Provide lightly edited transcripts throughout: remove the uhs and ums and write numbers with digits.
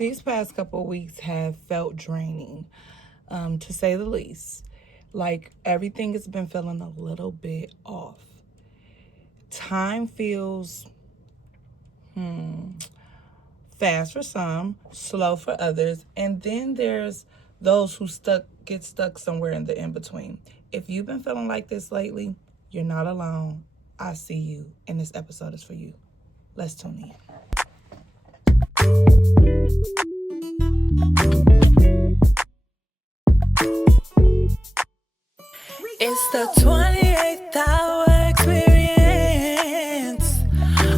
These past couple of weeks have felt draining, to say the least. Like everything has been feeling a little bit off. Time feels fast for some, slow for others, and then there's those who get stuck somewhere in the in between. If you've been feeling like this lately, you're not alone. I see you, and this episode is for you. Let's tune in. It's the 28th hour experience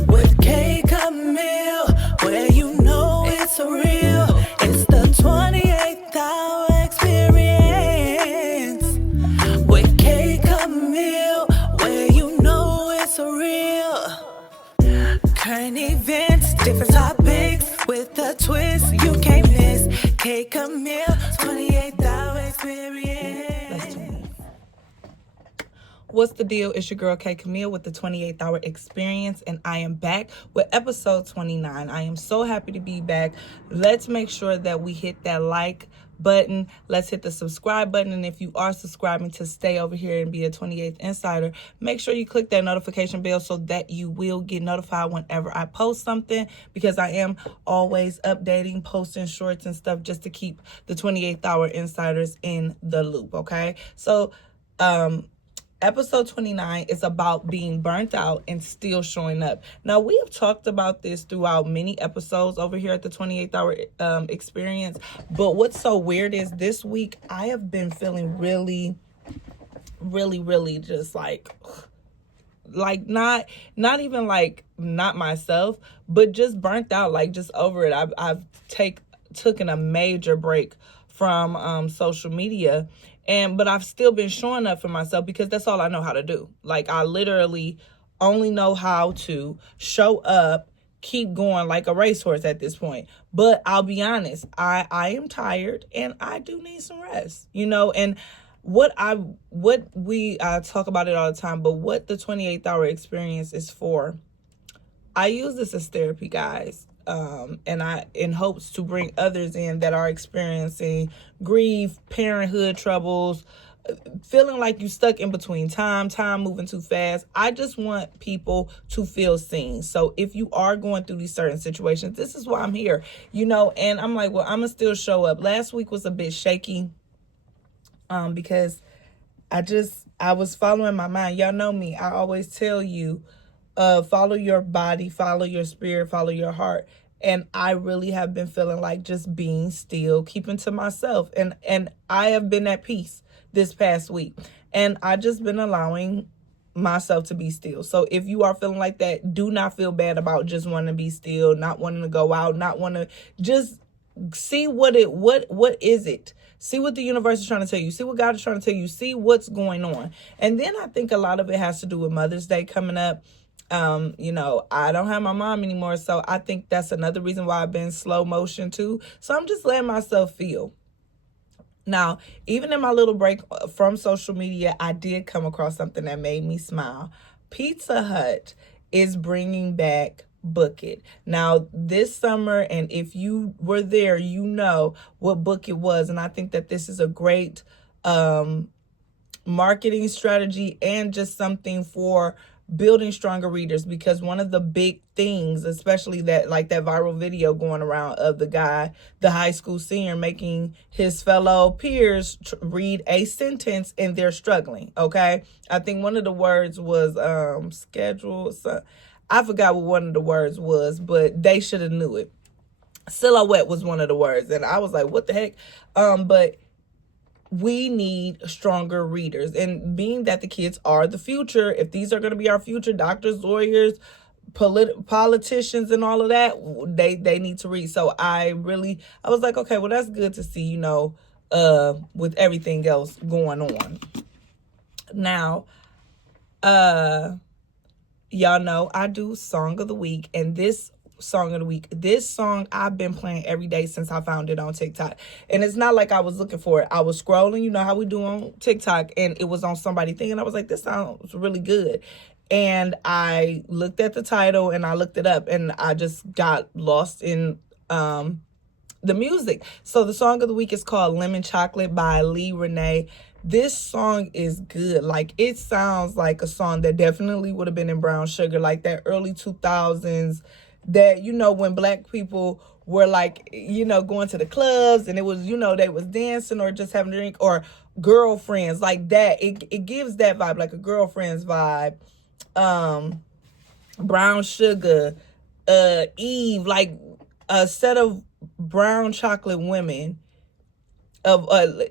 with K. Camille, where you know it's real. It's the 28th hour experience with K. Camille, where you know it's real. Current events, different topics with a twist you can't miss. K. Camille, 28th hour experience. What's the deal? It's your girl K. Camille with the 28th Hour Experience, and I am back with episode 29. I am so happy to be back. Let's make sure that we hit that like button. Let's hit the subscribe button, and if you are subscribing to stay over here and be a 28th Insider, make sure you click that notification bell so that you will get notified whenever I post something, because I am always updating, posting shorts and stuff just to keep the 28th Hour Insiders in the loop, okay? So, Episode 29 is about being burnt out and still showing up. Now, we have talked about this throughout many episodes over here at the 28th Hour Experience. But what's so weird is this week I have been feeling really just like not even like not myself, but just burnt out, like just over it. I've taken a major break from social media. But I've still been showing up for myself because that's all I know how to do. Like, I literally only know how to show up, keep going like a racehorse at this point. But I'll be honest, I am tired and I do need some rest, and we talk about it all the time, but what the 28th Hour Experience is for, I use this as therapy, guys. And I in hopes to bring others in that are experiencing grief, parenthood troubles, feeling like you stuck in between time moving too fast. I just want people to feel seen. So if you are going through these certain situations, this is why I'm here, and I'm like, well, I'm gonna still show up. Last week was a bit shaky, because I was following my mind. Y'all know me. I always tell you, follow your body, follow your spirit, follow your heart. And I really have been feeling like just being still, keeping to myself. And I have been at peace this past week. And I just been allowing myself to be still. So if you are feeling like that, do not feel bad about just wanting to be still, not wanting to go out, not want to, just see what is it? See what the universe is trying to tell you. See what God is trying to tell you. See what's going on. And then I think a lot of it has to do with Mother's Day coming up. I don't have my mom anymore, so I think that's another reason why I've been slow motion too. So I'm just letting myself feel. Now, even in my little break from social media, I did come across something that made me smile. Pizza Hut is bringing back Book It. Now, this summer, and if you were there, you know what Book It was, and I think that this is a great marketing strategy and just something for building stronger readers, because one of the big things, especially that viral video going around of the high school senior making his fellow peers read a sentence and they're struggling. Okay. I think one of the words was schedule. So I forgot what one of the words was, but they should have knew it. Silhouette was one of the words. And I was like, what the heck? But we need stronger readers. And being that the kids are the future, if these are going to be our future doctors, lawyers, politicians and all of that, they need to read. So I was like, okay, well, that's good to see, with everything else going on. Now, y'all know I do Song of the Week, and this Song of the Week, this song I've been playing every day since I found it on TikTok. And it's not like I was looking for it. I was scrolling, you know how we do on TikTok, and it was on somebody's thing, and I was like, this sounds really good. And I looked at the title and I looked it up, and I just got lost in the music. So the song of the week is called Lemon Chocolate by Rene. This song is good. Like, it sounds like a song that definitely would have been in Brown Sugar, like that early 2000s, that, you know, when black people were like, you know, going to the clubs and it was, you know, they was dancing or just having a drink, or girlfriends, like that. It gives that vibe, like a girlfriend's vibe. Brown Sugar, Eve, like a set of brown chocolate women of,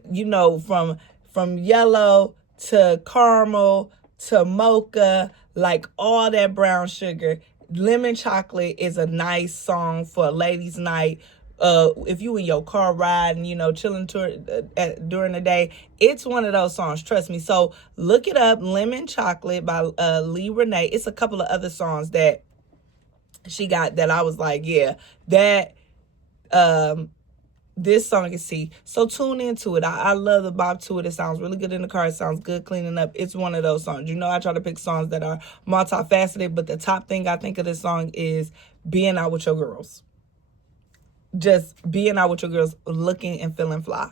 you know, from yellow to caramel to mocha, like all that brown sugar. Lemon Chocolate is a nice song for a ladies' night. If you in your car riding, you know, chilling during the day, it's one of those songs, trust me. So look it up, Lemon Chocolate by Rene. It's a couple of other songs that she got that I was like, yeah, that this song is C. So tune into it. I love the bop to it. It sounds really good in the car. It sounds good cleaning up. It's one of those songs. You know, I try to pick songs that are multifaceted, but the top thing I think of this song is being out with your girls. Just being out with your girls, looking and feeling fly.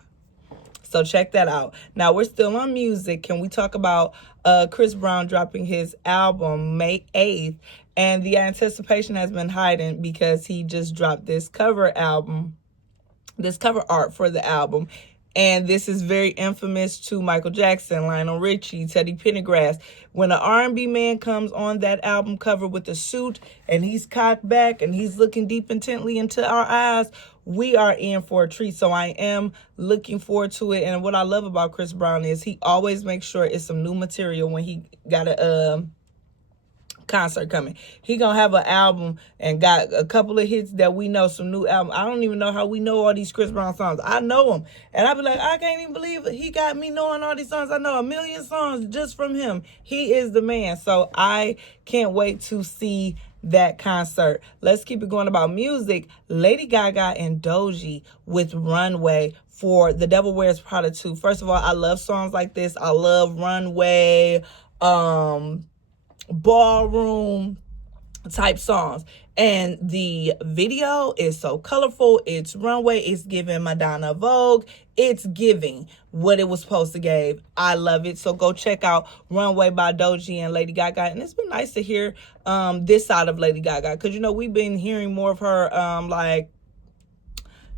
So check that out. Now, we're still on music. Can we talk about Chris Brown dropping his album May 8th? And the anticipation has been heightened because he just dropped this cover art for the album. And this is very infamous to Michael Jackson, Lionel Richie, Teddy Pendergrass. When an R&B man comes on that album cover with a suit and he's cocked back and he's looking deep intently into our eyes, we are in for a treat. So I am looking forward to it. And what I love about Chris Brown is he always makes sure it's some new material when he got a concert coming. He gonna have an album and got a couple of hits that we know, some new album. I don't even know how we know all these Chris Brown songs. I know them, and I be like, I can't even believe it. He got me knowing all these songs. I know a million songs just from him. He is the man. So I can't wait to see that concert. Let's keep it going about music. Lady Gaga and Doja with Runway for The Devil Wears Prada 2. First of all, I love songs like this. I love Runway, ballroom type songs, and the video is so colorful. It's runway, it's giving Madonna Vogue, it's giving what it was supposed to give. I love it. So go check out Runway by Doja and Lady Gaga. And it's been nice to hear this side of Lady Gaga, because you know we've been hearing more of her like,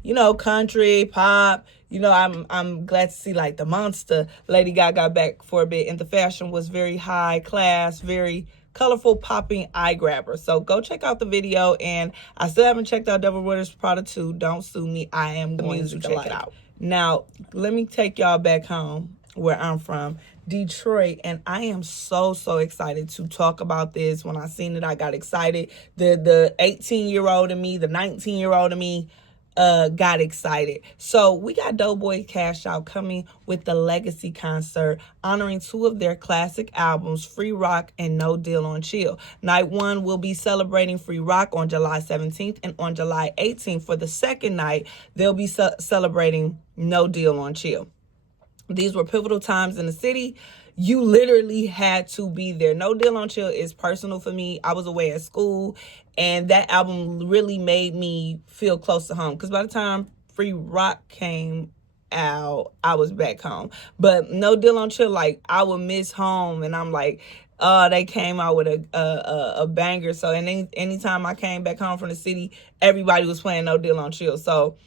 you know, country pop. You know, I'm glad to see like the monster Lady Gaga back for a bit, and the fashion was very high class, very colorful, popping eye grabber. So go check out the video, and I still haven't checked out Devil Wears Prada 2. Don't sue me. I am going to check it out. Now, let me take y'all back home where I'm from, Detroit, and I am so excited to talk about this. When I seen it, I got excited. The 18-year-old in me, the 19-year-old in me, got excited. So we got Doughboy Cash Out coming with the Legacy concert, honoring two of their classic albums, Free Rock and No Deal on Chill. Night one will be celebrating Free Rock on July 17th, and on July 18th, for the second night, they'll be celebrating No Deal on Chill. These were pivotal times in the city. You literally had to be there. No Deal on Chill is personal for me. I was away at school, and that album really made me feel close to home, because by the time Free Rock came out, I was back home. But No Deal on Chill, like, I would miss home, and I'm like, oh, they came out with a banger. So anytime I came back home from the city, everybody was playing No Deal on Chill. So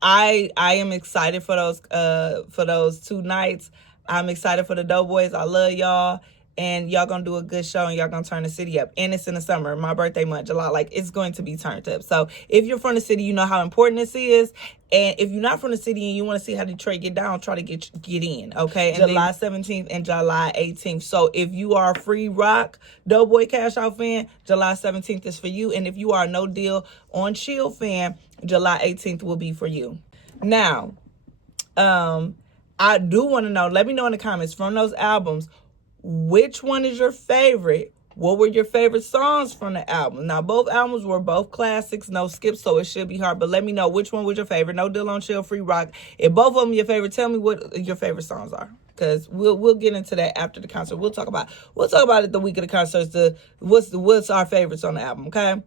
I am excited for those two nights. I'm excited for the Doughboys. I love y'all. And y'all gonna do a good show, and y'all gonna turn the city up. And it's in the summer, my birthday month, July. Like, it's going to be turned up. So if you're from the city, you know how important this is. And if you're not from the city and you want to see how Detroit get down, try to get in, okay? And July 17th and July 18th. So if you are a Free Rock Doughboy Cash Out fan, July 17th is for you. And if you are a No Deal on Chill fan, July 18th will be for you. Now, I do want to know, let me know in the comments, from those albums, which one is your favorite? What were your favorite songs from the album? Now, both albums were both classics, no skips, so it should be hard. But let me know which one was your favorite. No Deal on Chill, Free Rock. If both of them your favorite, tell me what your favorite songs are, because we'll get into that after the concert. We'll talk about it the week of the concerts. What's our favorites on the album, okay?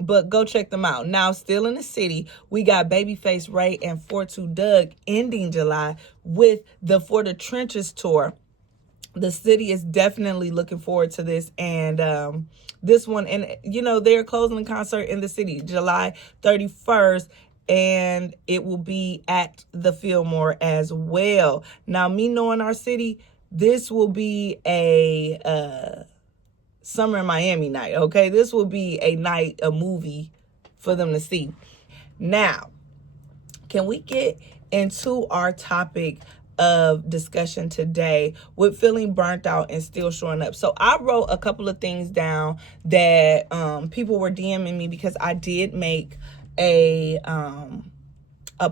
But go check them out. Now, still in the city, we got Babyface Ray and 4-2 Doug ending July with the For the Trenches tour. The city is definitely looking forward to this. And this one, and they're closing the concert in the city July 31st. And it will be at the Fillmore as well. Now, me knowing our city, this will be a summer in Miami night, okay? This will be a movie for them to see. Now, can we get into our topic of discussion today with feeling burnt out and still showing up? So I wrote a couple of things down that people were DMing me because I did make a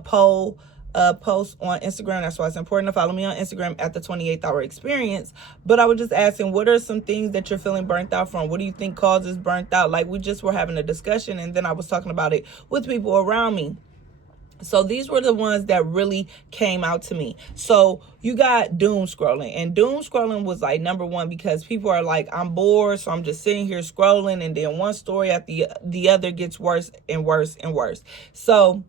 poll post on Instagram. That's why it's important to follow me on Instagram at the 28th Hour Experience. But I was just asking, what are some things that you're feeling burnt out from? What do you think causes burnt out? Like, we just were having a discussion, and then I was talking about it with people around me. So these were the ones that really came out to me. So you got doom scrolling, and doom scrolling was like number one because people are like, I'm bored, so I'm just sitting here scrolling, and then one story after the other gets worse and worse and worse. So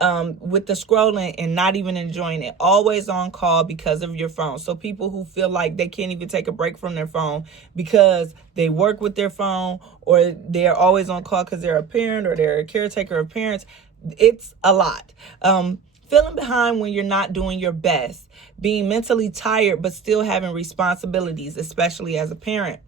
with the scrolling and not even enjoying it, always on call because of your phone. So people who feel like they can't even take a break from their phone because they work with their phone, or they're always on call because they're a parent or they're a caretaker of parents. It's a lot. Feeling behind when you're not doing your best, being mentally tired but still having responsibilities, especially as a parent.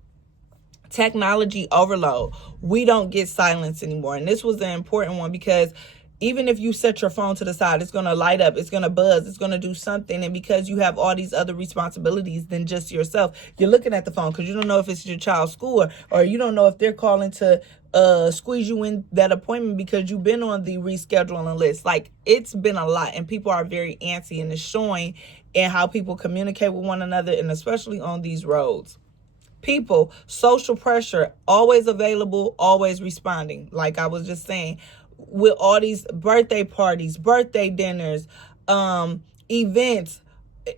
Technology overload. We don't get silence anymore. And this was an important one because even if you set your phone to the side, it's going to light up, it's going to buzz, it's going to do something. And because you have all these other responsibilities than just yourself, you're looking at the phone because you don't know if it's your child's school, or you don't know if they're calling to squeeze you in that appointment because you've been on the rescheduling list. Like, it's been a lot, and people are very antsy, and it's showing in how people communicate with one another, and especially on these roads. People, social pressure, always available, always responding. Like I was just saying, with all these birthday parties, birthday dinners, events,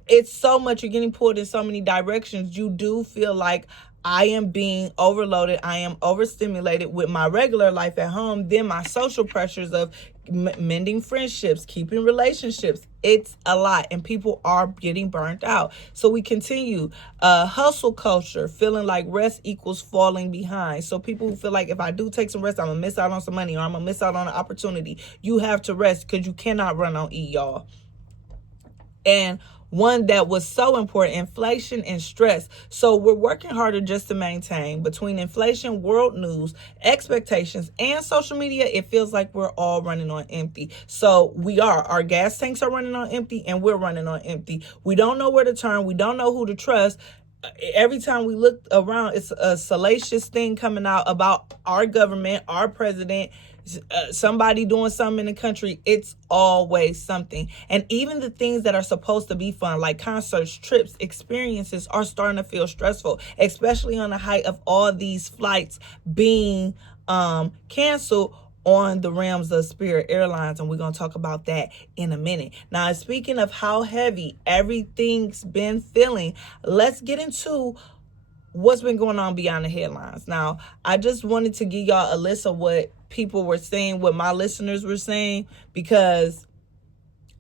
it's so much. You're getting pulled in so many directions. You do feel like, I am being overloaded. I am overstimulated with my regular life at home. Then my social pressures of mending friendships, keeping relationships. It's a lot, and people are getting burnt out. So we continue. Hustle culture, feeling like rest equals falling behind. So people who feel like, if I do take some rest, I'm going to miss out on some money, or I'm going to miss out on an opportunity. You have to rest because you cannot run on E, y'all. And one that was so important, inflation and stress. So we're working harder just to maintain. Between inflation, world news, expectations, and social media, it feels like we're all running on empty. So our gas tanks are running on empty, and we're running on empty. We don't know where to turn. We don't know who to trust. Every time we look around, it's a salacious thing coming out about our government, our president, somebody doing something in the country. It's always something. And even the things that are supposed to be fun, like concerts, trips, experiences, are starting to feel stressful, especially on the height of all these flights being canceled on the realms of Spirit Airlines. And we're going to talk about that in a minute. Now, speaking of how heavy everything's been feeling, let's get into what's been going on beyond the headlines. Now, I just wanted to give y'all a list of what people were saying, what my listeners were saying, because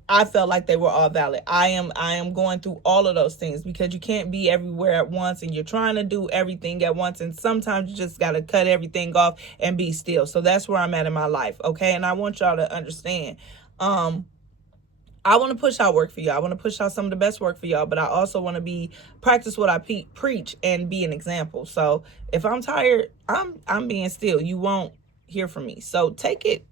I felt like they were all valid. I am going through all of those things because you can't be everywhere at once, and you're trying to do everything at once, and sometimes you just got to cut everything off and be still. So that's where I'm at in my life, okay? And I want y'all to understand. I want to push out work for y'all. I want to push out some of the best work for y'all, but I also want to practice what I preach and be an example. So if I'm tired, I'm being still. You won't hear from me. So take it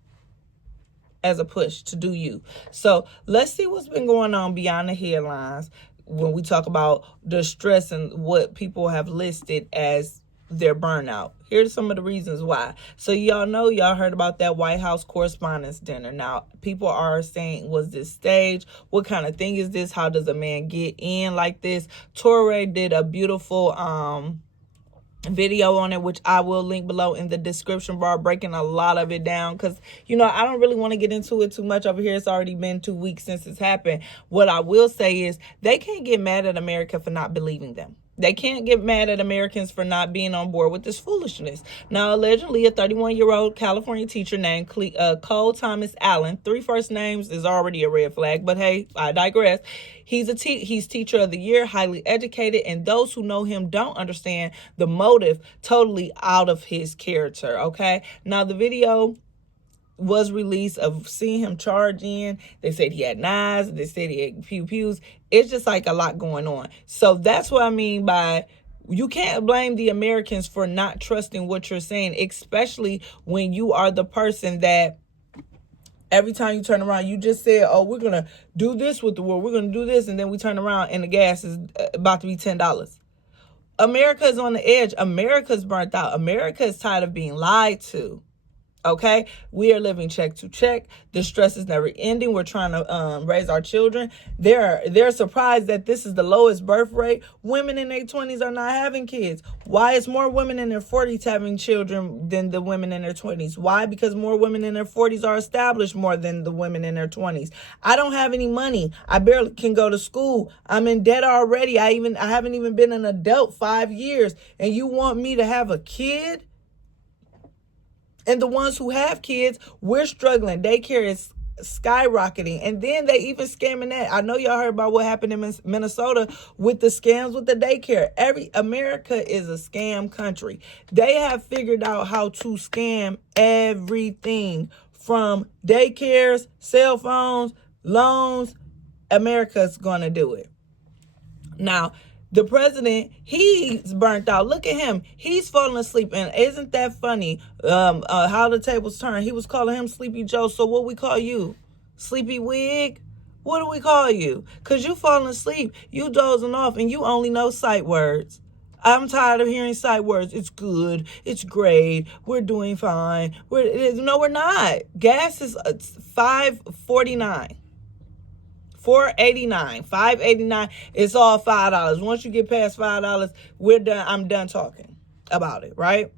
as a push to do you. So let's see what's been going on beyond the headlines when we talk about the stress and what people have listed as their burnout. Here's some of the reasons why. So y'all heard about that White House Correspondance dinner. Now, people are saying, was this staged? What kind of thing is this? How does a man get in like this? Toure did a beautiful video on it, which I will link below in the description bar, breaking a lot of it down because, I don't really want to get into it too much over here. It's already been 2 weeks since it's happened. What I will say is they can't get mad at America for not believing them. They can't get mad at Americans for not being on board with this foolishness. Now, allegedly, a 31-year-old California teacher named Cole Thomas Allen, 3 first names is already a red flag, but hey, I digress. He's teacher of the year, highly educated, and those who know him don't understand the motive, totally out of his character, okay? Now, the video was released of seeing him charge in. They said he had knives. They said he had pews. It's just like a lot going on. So that's what I mean by you can't blame the Americans for not trusting what you're saying, especially when you are the person that every time you turn around, you just said, oh, we're going to do this with the world. We're going to do this. And then we turn around and the gas is about to be $10. America is on the edge. America's burnt out. America is tired of being lied to. Okay, we are living check to check. The stress is never ending. We're trying to raise our children. They're surprised that this is the lowest birth rate. Women in their 20s are not having kids. Why is more women in their 40s having children than the women in their 20s? Why? Because more women in their 40s are established more than the women in their 20s. I don't have any money. I barely can go to school. I'm in debt already. I haven't even been an adult 5 years, and you want me to have a kid? And the ones who have kids, we're struggling. Daycare is skyrocketing. And then they even scamming that. I know y'all heard about what happened in Minnesota with the scams with the daycare. America is a scam country. They have figured out how to scam everything from daycares, cell phones, loans. America's going to do it. Now, the president, he's burnt out. Look at him. He's falling asleep. And isn't that funny how the tables turn? He was calling him Sleepy Joe. So what we call you? Sleepy Wig? What do we call you? Because you falling asleep. You dozing off and you only know sight words. I'm tired of hearing sight words. It's good. It's great. We're doing fine. No, we're not. Gas is $5.49. $4.89, $5.89. It's all $5. Once you get past $5, we're done. I'm done talking about it, right?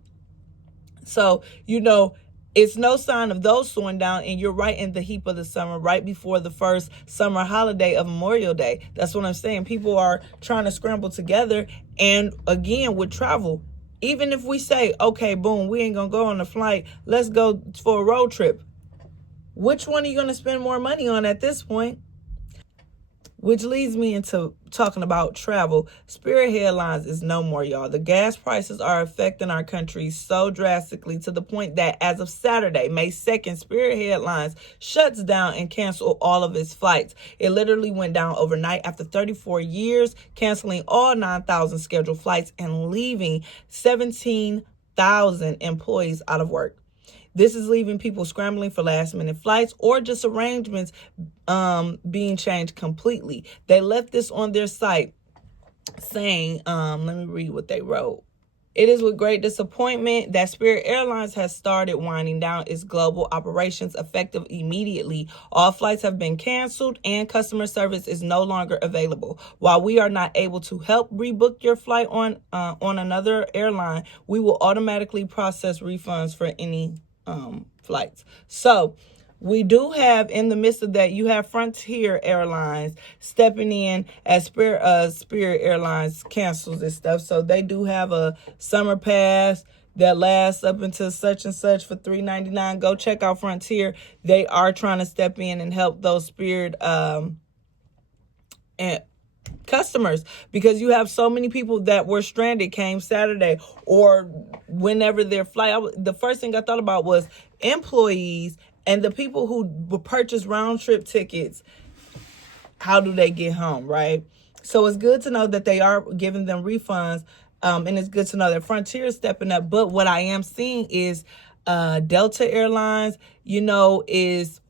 So, it's no sign of those slowing down, and you're right in the heat of the summer, right before the first summer holiday of Memorial Day. That's what I'm saying. People are trying to scramble together, and again, with travel, even if we say, okay, boom, we ain't gonna go on a flight, let's go for a road trip. Which one are you gonna spend more money on at this point? Which leads me into talking about travel. Spirit Airlines is no more, y'all. The gas prices are affecting our country so drastically to the point that as of Saturday, May 2nd, Spirit Airlines shuts down and canceled all of its flights. It literally went down overnight after 34 years, canceling all 9,000 scheduled flights and leaving 17,000 employees out of work. This is leaving people scrambling for last-minute flights or just arrangements being changed completely. They left this on their site saying, let me read what they wrote. It is with great disappointment that Spirit Airlines has started winding down its global operations effective immediately. All flights have been canceled and customer service is no longer available. While we are not able to help rebook your flight on another airline, we will automatically process refunds for any flights. So we do have, in the midst of that, you have Frontier Airlines stepping in as Spirit Airlines cancels this stuff. So they do have a summer pass that lasts up until such and such for $3.99. Go check out Frontier. They are trying to step in and help those Spirit and customers, because you have so many people that were stranded came Saturday or whenever their flight. The first thing I thought about was employees and the people who purchase round trip tickets. How do they get home, right? So it's good to know that they are giving them refunds, and it's good to know that Frontier is stepping up. But what I am seeing is Delta Airlines, is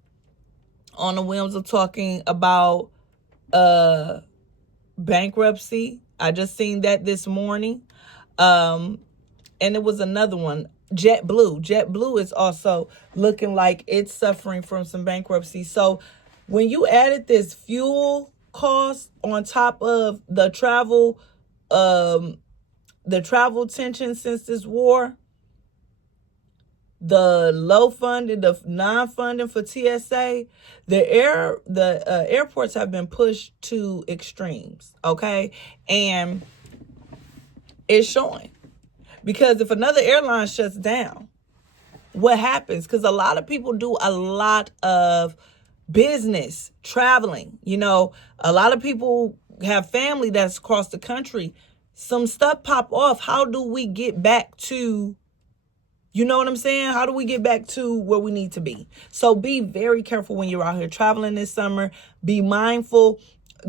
on the whims of talking about bankruptcy. I just seen that this morning. And it was another one, JetBlue is also looking like it's suffering from some bankruptcy. So when you added this fuel cost on top of the travel tension since this war, the low funding, the non-funding for TSA, the airports have been pushed to extremes, okay? And is showing. Because if another airline shuts down, what happens? Because a lot of people do a lot of business, traveling. You know, a lot of people have family that's across the country. Some stuff pop off. How do we get back to, you know what I'm saying? How do we get back to where we need to be? So be very careful when you're out here traveling this summer. Be mindful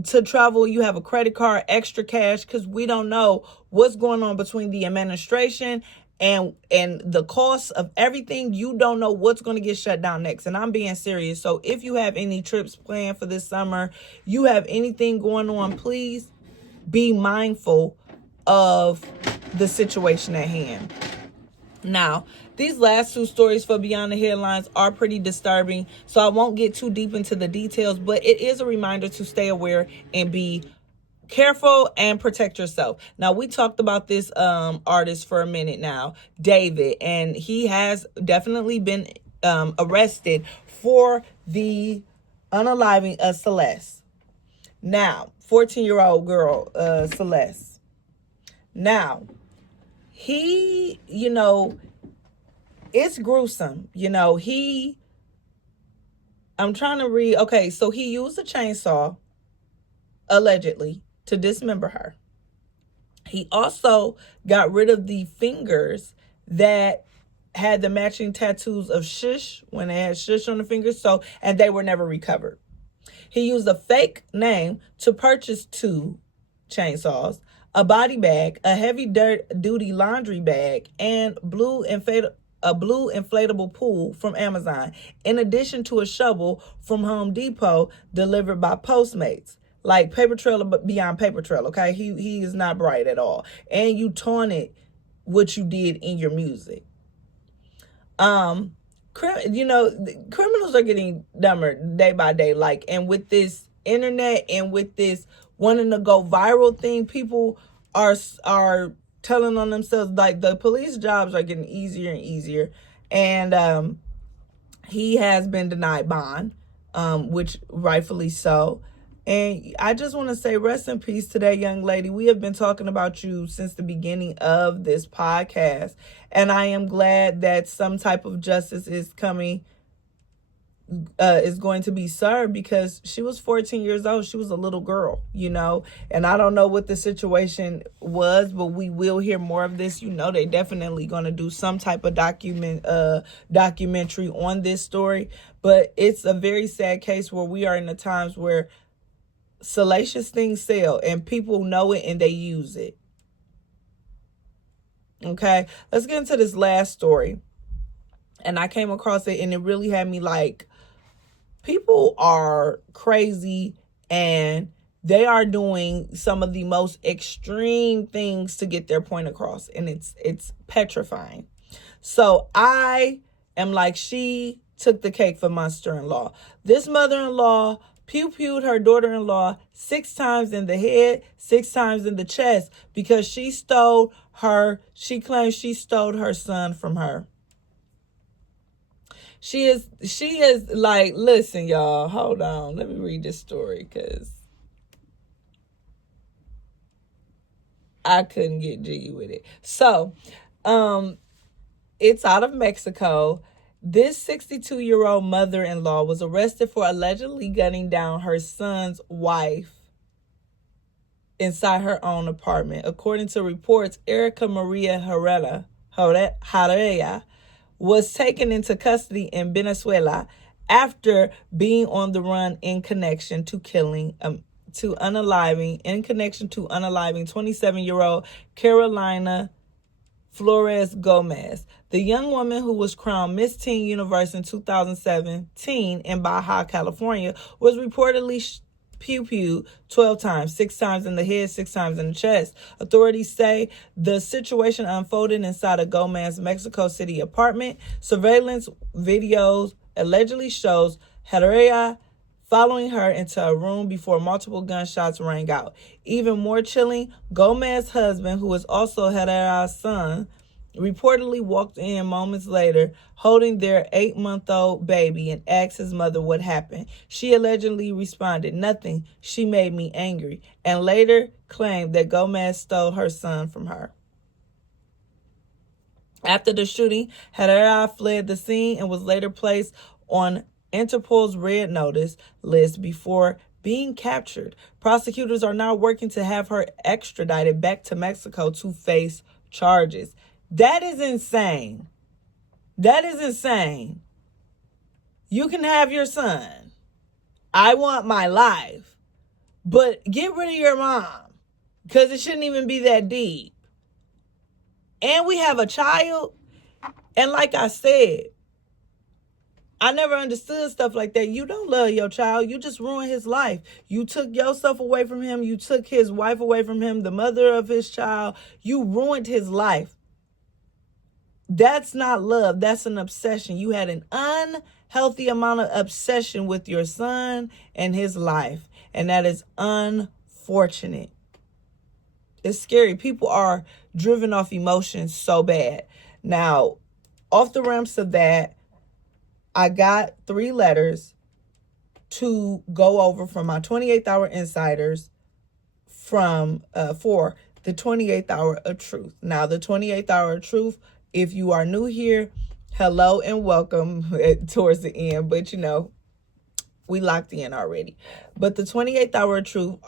to travel. You have a credit card, extra cash, because we don't know what's going on between the administration and the cost of everything. You don't know what's going to get shut down next. And I'm being serious. So if you have any trips planned for this summer, you have anything going on, please be mindful of the situation at hand. Now, these last two stories for Beyond the Headlines are pretty disturbing, so I won't get too deep into the details, but it is a reminder to stay aware and be careful and protect yourself. Now, we talked about this artist for a minute now, David, and he has definitely been arrested for the unaliving of Celeste. Now, 14-year-old girl, Celeste. Now, he, you know, it's gruesome. You know, I'm trying to read. Okay, so he used a chainsaw, allegedly, to dismember her. He also got rid of the fingers that had the matching tattoos of Shush, when they had Shush on the fingers, and they were never recovered. He used a fake name to purchase 2 chainsaws, a body bag, a heavy duty laundry bag, and a blue inflatable pool from Amazon, in addition to a shovel from Home Depot delivered by Postmates. Like paper trail, but beyond paper trail, okay? He is not bright at all. And you taunted what you did in your music. You know, criminals are getting dumber day by day. Like, and with this internet and with this wanting to go viral thing, people are telling on themselves, like, the police jobs are getting easier and easier. And he has been denied bond, which rightfully so. And I just want to say rest in peace to that young lady. We have been talking about you since the beginning of this podcast. And I am glad that some type of justice is coming, is going to be served, because she was 14 years old. She was a little girl, you know, and I don't know what the situation was, but we will hear more of this. You know, they definitely going to do some type of documentary on this story, but it's a very sad case where we are in the times where salacious things sell and people know it and they use it. Okay, let's get into this last story. And I came across it and it really had me like, people are crazy and they are doing some of the most extreme things to get their point across. And it's petrifying. So I am like, she took the cake for mother-in-law. This mother-in-law pew-pewed her daughter-in-law 6 times in the head, 6 times in the chest, because she claims she stole her son from her. She is like, listen, y'all, hold on. Let me read this story, because I couldn't get jiggy with it. So, it's out of Mexico. This 62-year-old mother-in-law was arrested for allegedly gunning down her son's wife inside her own apartment. According to reports, Erica Maria Herrera was taken into custody in Venezuela after being on the run in connection to unaliving 27-year-old Carolina Flores Gomez. The young woman, who was crowned Miss Teen Universe in 2017 in Baja, California, was reportedly pew-pewed 12 times, 6 times in the head, 6 times in the chest. Authorities say the situation unfolded inside a Gomez, Mexico City apartment. Surveillance videos allegedly shows Herrera following her into a room before multiple gunshots rang out. Even more chilling, Gomez's husband, who is also Herrera's son, reportedly walked in moments later holding their 8-month-old baby and asked his mother what happened. She allegedly responded, "Nothing. She made me angry," and later claimed that Gomez stole her son from her. After the shooting, Herrera fled the scene and was later placed on Interpol's red notice list before being captured. Prosecutors are now working to have her extradited back to Mexico to face charges. That is insane. That is insane. You can have your son. I want my life. But get rid of your mom, because it shouldn't even be that deep. And we have a child. And like I said, I never understood stuff like that. You don't love your child. You just ruined his life. You took yourself away from him. You took his wife away from him, the mother of his child. You ruined his life. That's not love. That's an obsession. You had an unhealthy amount of obsession with your son and his life. And that is unfortunate. It's scary. People are driven off emotions so bad. Now, off the ramps of that, I got 3 letters to go over from my 28th Hour Insiders for the 28th Hour of Truth. Now, the 28th Hour of Truth, if you are new here, hello and welcome towards the end. But, we locked in already. But the 28th Hour of Truth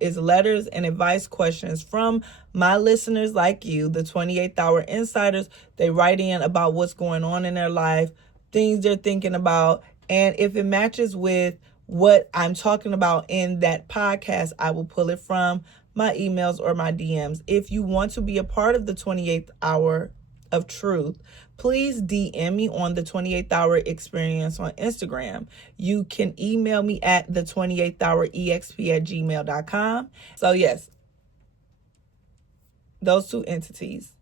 is letters and advice questions from my listeners like you, the 28th Hour Insiders. They write in about what's going on in their life, things they're thinking about, and if it matches with what I'm talking about in that podcast, I will pull it from my emails or my DMs. If you want to be a part of the 28th Hour of Truth, please DM me on the 28th Hour Experience on Instagram. You can email me at the 28th Hour exp@gmail.com. So yes, those 2 entities,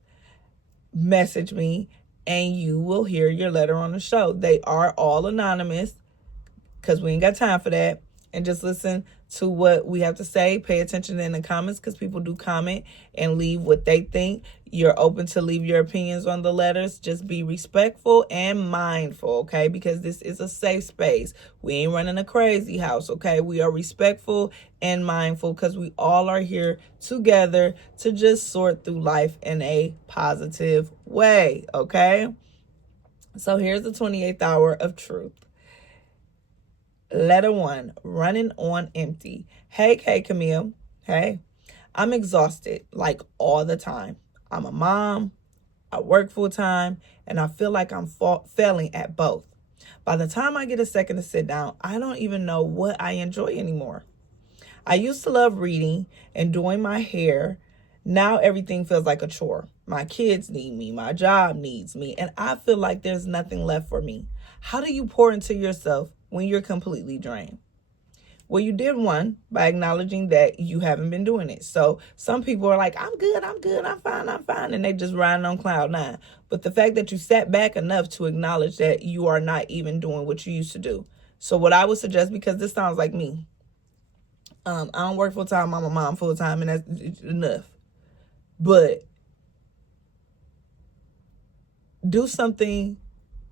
message me and you will hear your letter on the show. They are all anonymous because we ain't got time for that. And just listen to what we have to say. Pay attention in the comments because people do comment and leave what they think. You're open to leave your opinions on the letters. Just be respectful and mindful, okay? Because this is a safe space. We ain't running a crazy house, okay? We are respectful and mindful because we all are here together to just sort through life in a positive way, okay? So here's the 28th Hour of Truth. Letter 1, running on empty. Hey, Camille. Hey, I'm exhausted like all the time. I'm a mom, I work full time, and I feel like I'm failing at both. By the time I get a second to sit down, I don't even know what I enjoy anymore. I used to love reading and doing my hair. Now everything feels like a chore. My kids need me, my job needs me, and I feel like there's nothing left for me. How do you pour into yourself when you're completely drained? Well, you did one by acknowledging that you haven't been doing it. So some people are like, I'm good, I'm fine. And they just riding on cloud 9. But the fact that you sat back enough to acknowledge that you are not even doing what you used to do. So what I would suggest, because this sounds like me, I don't work full time, I'm a mom full time, and that's enough. But do something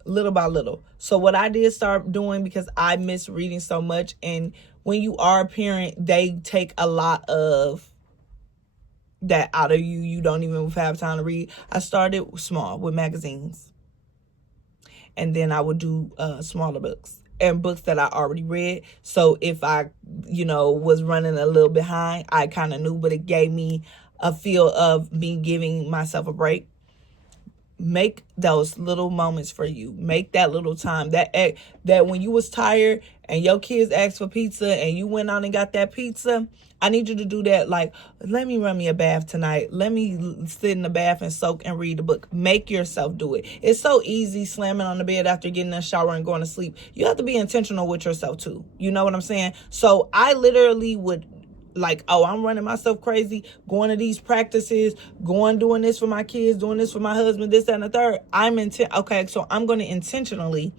little by little. So what I did start doing, because I miss reading so much, and when you are a parent, they take a lot of that out of you. You don't even have time to read. I started small with magazines, and then I would do smaller books and books that I already read. So if I, was running a little behind, I kind of knew, but it gave me a feel of me giving myself a break. Make those little moments for you. Make that little time. That when you was tired and your kids asked for pizza and you went out and got that pizza, I need you to do that. Like, let me run me a bath tonight. Let me sit in the bath and soak and read a book. Make yourself do it. It's so easy slamming on the bed after getting a shower and going to sleep. You have to be intentional with yourself too. You know what I'm saying? So I literally would, like, I'm running myself crazy, going to these practices, doing this for my kids, doing this for my husband, this, that, and the third. Okay, so I'm going to intentionally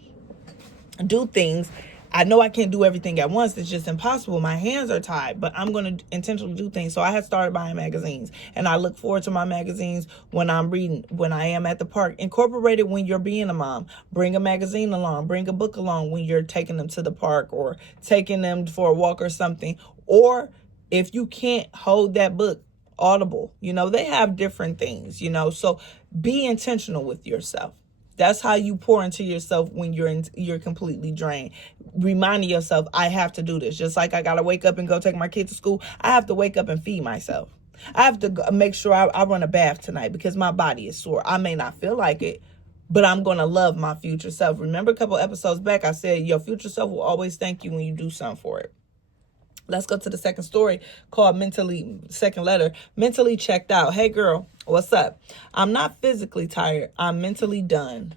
do things. I know I can't do everything at once. It's just impossible. My hands are tied, but I'm going to intentionally do things. So I had started buying magazines, and I look forward to my magazines when I'm reading, when I am at the park. Incorporate it when you're being a mom. Bring a magazine along, bring a book along when you're taking them to the park or taking them for a walk or something. Or if you can't hold that book Audible. They have different things, so be intentional with yourself. That's how you pour into yourself when you're completely drained. Reminding yourself, I have to do this. Just like I got to wake up and go take my kid to school, I have to wake up and feed myself. I have to make sure I run a bath tonight because my body is sore. I may not feel like it, but I'm going to love my future self. Remember a couple episodes back, I said your future self will always thank you when you do something for it. Let's go to the second story called second letter, mentally checked out. Hey girl, what's up? I'm not physically tired. I'm mentally done.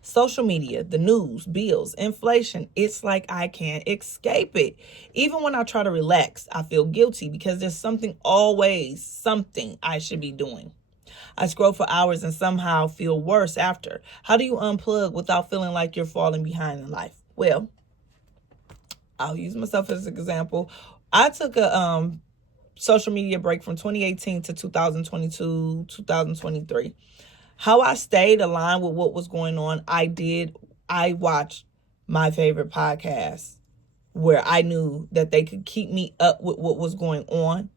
Social media, the news, bills, inflation, it's like I can't escape it. Even when I try to relax, I feel guilty because there's always something I should be doing. I scroll for hours and somehow feel worse after. How do you unplug without feeling like you're falling behind in life? Well, I'll use myself as an example. I took a social media break from 2018 to 2022, 2023. How I stayed aligned with what was going on, I watched my favorite podcasts where I knew that they could keep me up with what was going on,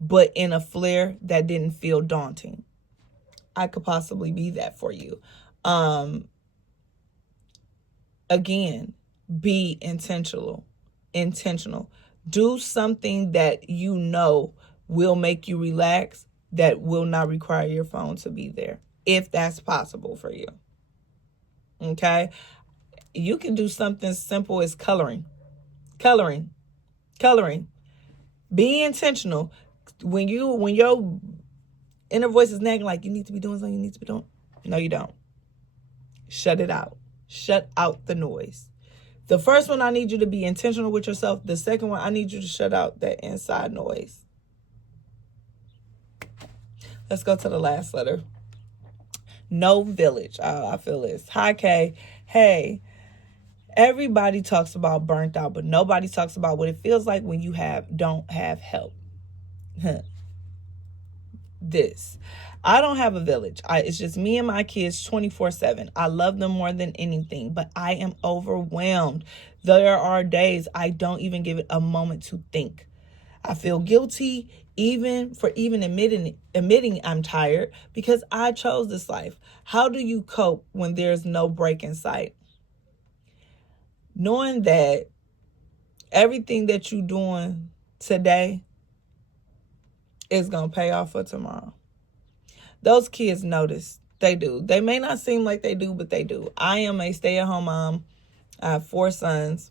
but in a flair that didn't feel daunting. I could possibly be that for you. Again, be intentional. Do something that you know will make you relax, that will not require your phone to be there, if that's possible for you. Okay? You can do something simple as coloring. Be intentional. When your inner voice is nagging like you need to be doing something, no, you don't. Shut it out. Shut out the noise. The first one, I need you to be intentional with yourself. The second one, I need you to shut out that inside noise. Let's go to the last letter. No village. I feel this. Hi, Kay. Hey, everybody talks about burnt out, but nobody talks about what it feels like when you don't have help. I don't have a village. It's just me and my kids 24/7. I love them more than anything, but I am overwhelmed. There are days I don't even give it a moment to think. I feel guilty even admitting I'm tired because I chose this life. How do you cope when there's no break in sight? Knowing that everything that you're doing today is going to pay off for tomorrow. Those kids notice. They do. They may not seem like they do, but they do. I am a stay-at-home mom. I have 4 sons.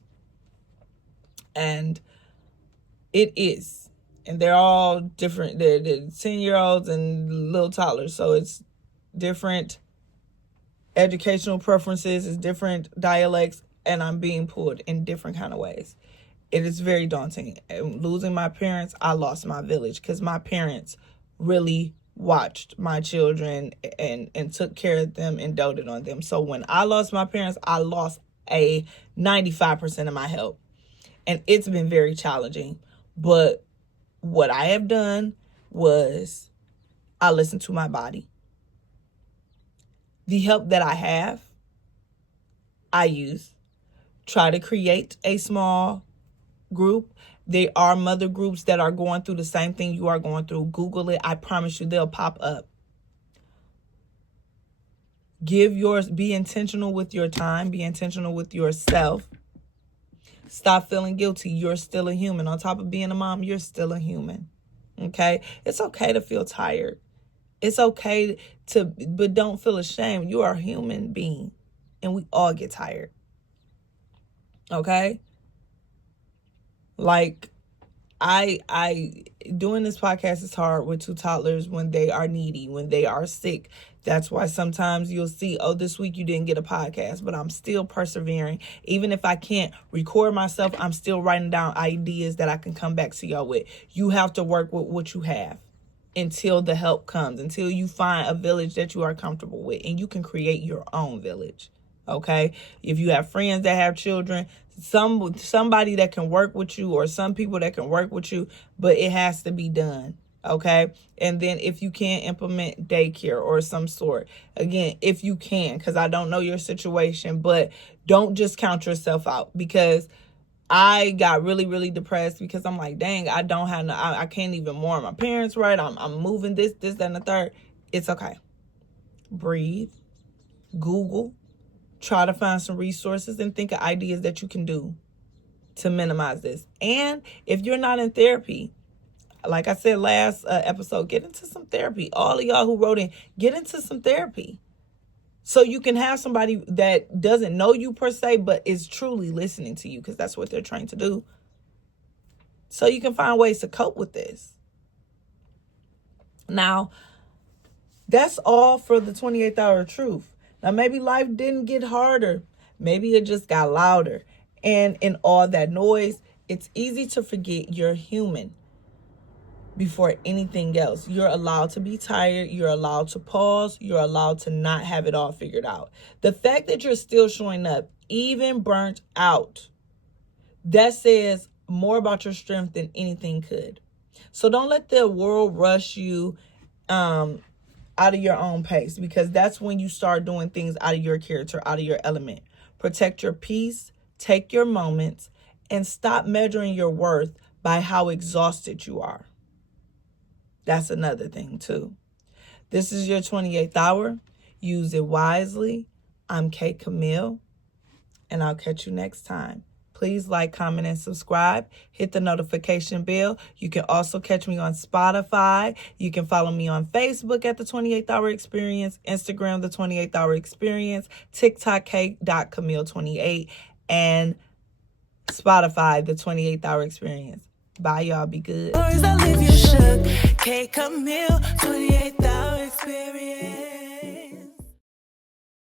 And it is. And they're all different. They're 10-year-olds and little toddlers. So it's different educational preferences. It's different dialects. And I'm being pulled in different kind of ways. It is very daunting. Losing my parents, I lost my village because my parents really watched my children and took care of them and doted on them. So when I lost my parents, I lost a 95% of my help. And it's been very challenging. But what I have done was I listened to my body. The help that I have, I use. Try to create a small group. There are mother groups that are going through the same thing you are going through. Google it. I promise you they'll pop up. Be intentional with your time. Be intentional with yourself. Stop feeling guilty. You're still a human. On top of being a mom, you're still a human. Okay? It's okay to feel tired. It's okay but don't feel ashamed. You are a human being. And we all get tired. Okay? Like, I doing this podcast is hard with 2 toddlers when they are needy, when they are sick. That's why sometimes you'll see, this week you didn't get a podcast, but I'm still persevering. Even if I can't record myself, I'm still writing down ideas that I can come back to y'all with. You have to work with what you have until the help comes, until you find a village that you are comfortable with, and you can create your own village. Okay? If you have friends that have children, somebody that can work with you, or some people that can work with you, but it has to be done. Okay? And then if you can, implement daycare or some sort. Again, if you can, because I don't know your situation, but don't just count yourself out, because I got really, really depressed because I'm like, dang, I don't have no, I can't even mourn my parents right. I'm moving this, that, and the third. It's okay. Breathe. Google. Try to find some resources and think of ideas that you can do to minimize this. And if you're not in therapy, like I said last episode, get into some therapy. All of y'all who wrote in, get into some therapy. So you can have somebody that doesn't know you per se, but is truly listening to you, because that's what they're trying to do. So you can find ways to cope with this. Now, that's all for the 28th hour of truth. Now, maybe life didn't get harder. Maybe it just got louder. And in all that noise, it's easy to forget you're human before anything else. You're allowed to be tired. You're allowed to pause. You're allowed to not have it all figured out. The fact that you're still showing up, even burnt out, that says more about your strength than anything could. So don't let the world rush you out of your own pace, because that's when you start doing things out of your character, out of your element. Protect your peace, take your moments, and stop measuring your worth by how exhausted you are. That's another thing too. This is your 28th hour. Use it wisely. I'm Kate Camille, and I'll catch you next time. Please like, comment, and subscribe. Hit the notification bell. You can also catch me on Spotify. You can follow me on Facebook at The 28th Hour Experience, Instagram, The 28th Hour Experience, TikTok, Kate.Camille28, and Spotify, The 28th Hour Experience. Bye, y'all. Be good. Stories that leave you shook. Kate Camille, 28th Hour Experience.